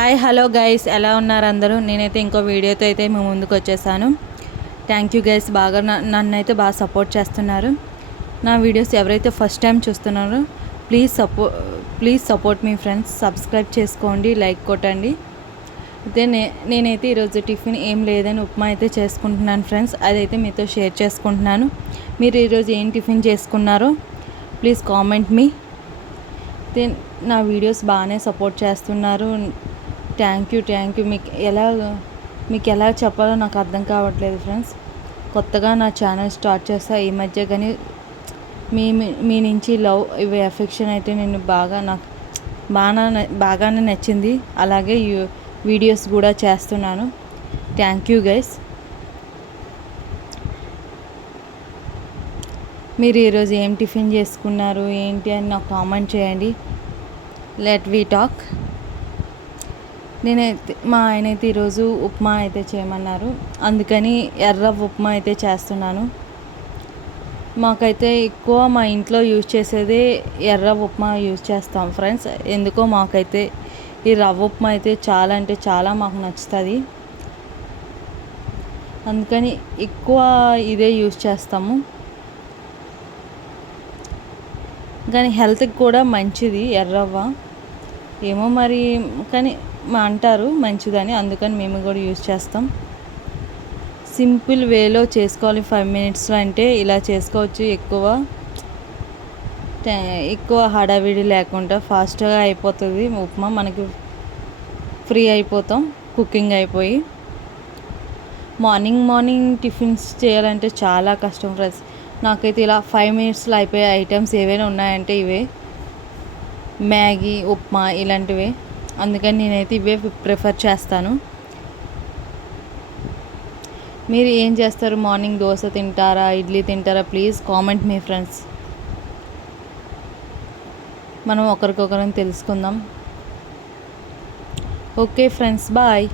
Hi hello guys, ఎలా ఉన్నారు అందరూ? నేనైతే ఇంకో వీడియోతో అయితే మీ ముందుకు వచ్చేసాను. థ్యాంక్ యూ గైస్, బాగా నన్ను అయితే బాగా సపోర్ట్ చేస్తున్నారు. నా వీడియోస్ ఎవరైతే ఫస్ట్ టైం చూస్తున్నారో please support me friends. Subscribe చేసుకోండి, లైక్ కొట్టండి. అయితే నేనైతే ఈరోజు టిఫిన్ ఏం లేదని ఉప్మా అయితే చేసుకుంటున్నాను ఫ్రెండ్స్. అదైతే మీతో షేర్ చేసుకుంటున్నాను. మీరు ఈరోజు ఏం టిఫిన్ చేసుకున్నారో ప్లీజ్ కామెంట్ మీ. అయితే నా వీడియోస్ బాగానే సపోర్ట్ చేస్తున్నారు. Thank you. మీకు ఎలా చెప్పాలో నాకు అర్థం కావట్లేదు ఫ్రెండ్స్. కొత్తగా నా ఛానల్ స్టార్ట్ చేస్తా ఈ మధ్య, కానీ మీ నుంచి లవ్ ఇవి ఎఫెక్షన్ అయితే నేను బాగానే నచ్చింది. అలాగే వీడియోస్ కూడా చేస్తున్నాను. Thank you guys. మీరు ఈరోజు ఏం టిఫిన్ చేసుకున్నారు ఏంటి అని నాకు కామెంట్ చేయండి. Let we talk. మా ఆయన అయితే ఈరోజు ఉప్మా అయితే చేయమన్నారు, అందుకని ఎర్ర ఉప్మా అయితే చేస్తున్నాను. మాకైతే ఎక్కువ మా ఇంట్లో యూజ్ చేసేదే ఎర్ర ఉప్మా యూజ్ చేస్తాం ఫ్రెండ్స్. ఎందుకో మాకైతే ఈ రవ్వ ఉప్మా అయితే చాలా అంటే చాలా మాకు నచ్చుతుంది, అందుకని ఎక్కువ ఇదే యూజ్ చేస్తాము. కానీ హెల్త్కి కూడా మంచిది ఎర్రవ్వ, ఏమో మరి, కానీ అంటారు మంచిదని, అందుకని మేము కూడా యూజ్ చేస్తాం. సింపుల్ వేలో చేసుకోవాలి 5 మినిట్స్లో అంటే ఇలా చేసుకోవచ్చు. ఎక్కువ హడావిడి లేకుండా ఫాస్ట్గా అయిపోతుంది ఉప్మా. మనకి ఫ్రీ అయిపోతాం కుకింగ్ అయిపోయి. మార్నింగ్ టిఫిన్స్ చేయాలంటే చాలా కష్టం ఫ్రెండ్స్. నాకైతే ఇలా 5 మినిట్స్లో అయిపోయే ఐటమ్స్ ఏవైనా ఉన్నాయంటే ఇవే, మ్యాగీ, ఉప్మా ఇలాంటివే. అందుకని నేనైతే ఇవే ప్రిఫర్ చేస్తాను. మీరు ఏం చేస్తారు? మార్నింగ్ దోశ తింటారా, ఇడ్లీ తింటారా? ప్లీజ్ కామెంట్ మీ ఫ్రెండ్స్. మనం ఒకరికొకరం తెలుసుకుందాం. Okay friends, bye.